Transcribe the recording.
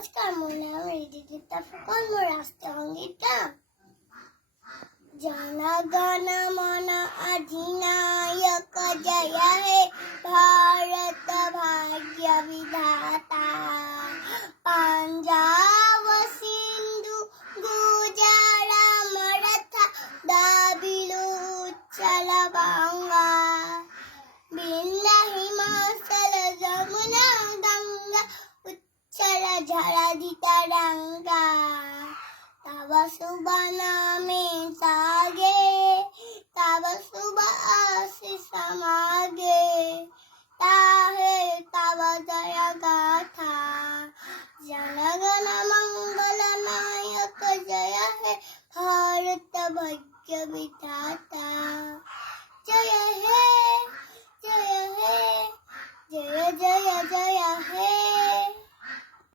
नमस्कार, মোৰ নাম ৰিদিতা ফুকন, মোৰ ৰাষ্ট্ৰীয় সংগীত গাম। जन गण मन अधिनायक जय हे भारत भाग्य विधाता। पंजाब सिंधु गुजरात मराठा द्रविड़ उत्कल गंगा विंध्य हिमाचल यमुना गंगा उच्चल जलधि तरंगा। तब शुभ नामे सागे, तब शुभ आशीष मागे, ताहे तब जय